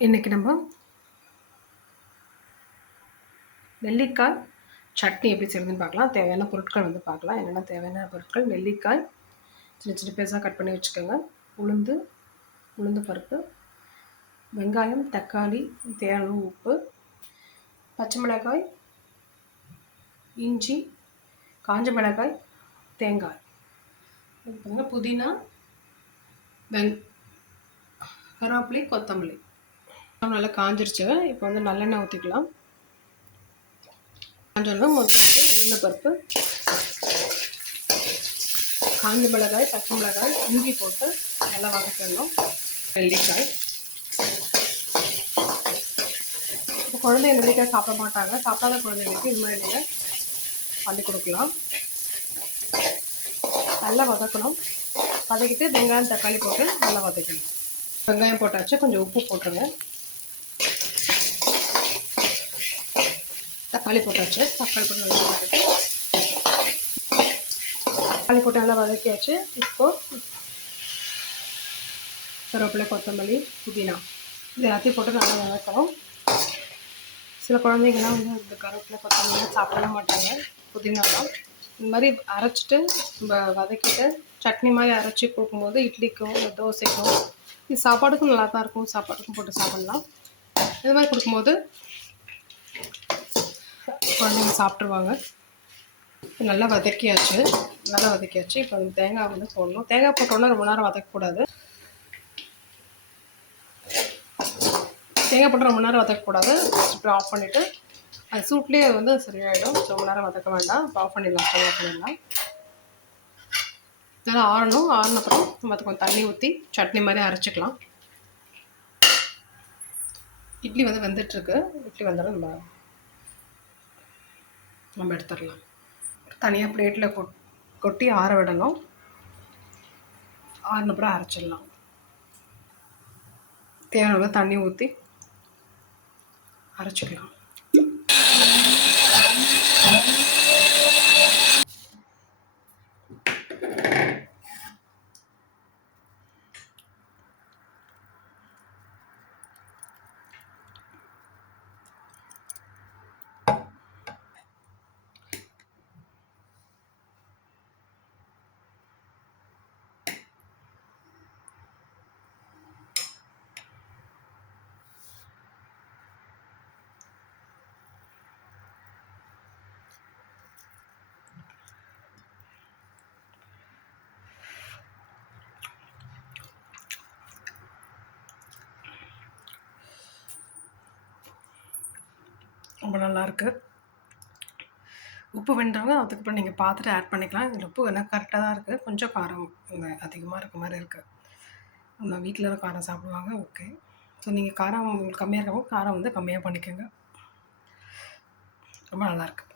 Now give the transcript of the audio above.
இன்றைக்கி நம்ம நெல்லிக்காய் சட்னி எப்படி செய்யுதுன்னு பார்க்கலாம். தேவையான பொருட்கள் வந்து பார்க்கலாம். என்னென்ன தேவையான பொருட்கள்: நெல்லிக்காய் சின்ன சின்ன பீஸாக கட் பண்ணி வச்சுக்கோங்க, உளுந்து பருப்பு, வெங்காயம், தக்காளி, தேவையான உப்பு, பச்சை மிளகாய், இஞ்சி, காஞ்ச மிளகாய், தேங்காய், பார்த்தீங்கன்னா புதினா, கருவேப்பிலை, கொத்தமல்லி. நல்லா காஞ்சிருச்சு. இப்போ வந்து நல்லெண்ணெய் ஊற்றிக்கலாம். காஞ்சோன்னா முதல்ல வந்து உளுந்த பருப்பு, காஞ்ச மிளகாய், பச்சை மிளகாய், இஞ்சி போட்டு நல்லா வதக்கணும். நெல்லிக்காய், இப்போ குழந்தைங்க நெல்லிக்காய் சாப்பிட மாட்டாங்க. சாப்பிடாத குழந்தைங்களுக்கு இது மாதிரி நீங்கள் பண்ணி கொடுக்கலாம். நல்லா வதக்கணும். வதக்கிட்டு வெங்காயம், தக்காளி போட்டு நல்லா வதக்கணும். வெங்காயம் போட்டாச்சு, கொஞ்சம் உப்பு போட்டுருங்க. தக்காளி போட்டாச்சு, தக்காளி போட்டு நல்லா வதக்கி தக்காளி போட்டு நல்லா வதக்கியாச்சு. இப்போது கருவேப்பிலை, கொத்தமல்லி, புதினா இது எல்லாத்தையும் போட்டு நல்லா வதக்கணும். சில குழந்தைங்கள்லாம் வந்து இந்த கருவேப்பிலை, கொத்தமல்லாம் சாப்பிட மாட்டாங்க. புதினாலாம் இந்த மாதிரி அரைச்சிட்டு வதக்கிட்டு சட்னி மாதிரி அரைச்சி கொடுக்கும்போது இட்லிக்கும் தோசைக்கும் இது சாப்பாடுக்கும் நல்லா தான் இருக்கும். சாப்பாடுக்கும் போட்டு சாப்பிட்லாம். இது மாதிரி கொடுக்கும்போது குழந்தைங்க சாப்பிட்ருவாங்க. நல்லா வதக்கியாச்சு. இப்போ தேங்காய் வந்து போடணும். தேங்காய் போட்டோன்னா ரொம்ப நேரம் வதக்கக்கூடாது. இப்போ ஆஃப் பண்ணிவிட்டு அது சூட்லேயே அது வந்து சரியாயிடும். ரொம்ப நேரம் வதக்க வேண்டாம். இப்போ ஆஃப் பண்ணிடலாம். ஆஃப் பண்ணிடலாம். நல்லா ஆறணும். ஆறினப்புறம் நம்ம கொஞ்சம் தண்ணி ஊற்றி சட்னி மாதிரி அரைச்சிக்கலாம். இட்லி வந்து வெந்துட்டுருக்கு. இட்லி வந்தாலும் நம்ம எடுத்துடலாம். தனியாக பிளேட்டில் கொட்டி ஆற விடணும். ஆறினப்புறம் அரைச்சிடலாம். தேவையான தண்ணி ஊற்றி அரைச்சிக்கலாம். ரொம்ப நல்லாயிருக்கு. உப்பு வேண்டவங்க அதுக்கப்புறம் நீங்கள் பார்த்துட்டு ஆட் பண்ணிக்கலாம். இதில் உப்பு வேணால் கரெக்டாக தான் இருக்குது. கொஞ்சம் காரம் அதிகமாக இருக்க மாதிரி இருக்குது. நம்ம வீட்டில் காரம் சாப்பிடுவாங்க. ஓகே. ஸோ நீங்கள் காரம் உங்களுக்கு கம்மியாக இருக்கவும் காரம் வந்து கம்மியாக பண்ணிக்கோங்க. ரொம்ப நல்லாயிருக்கு.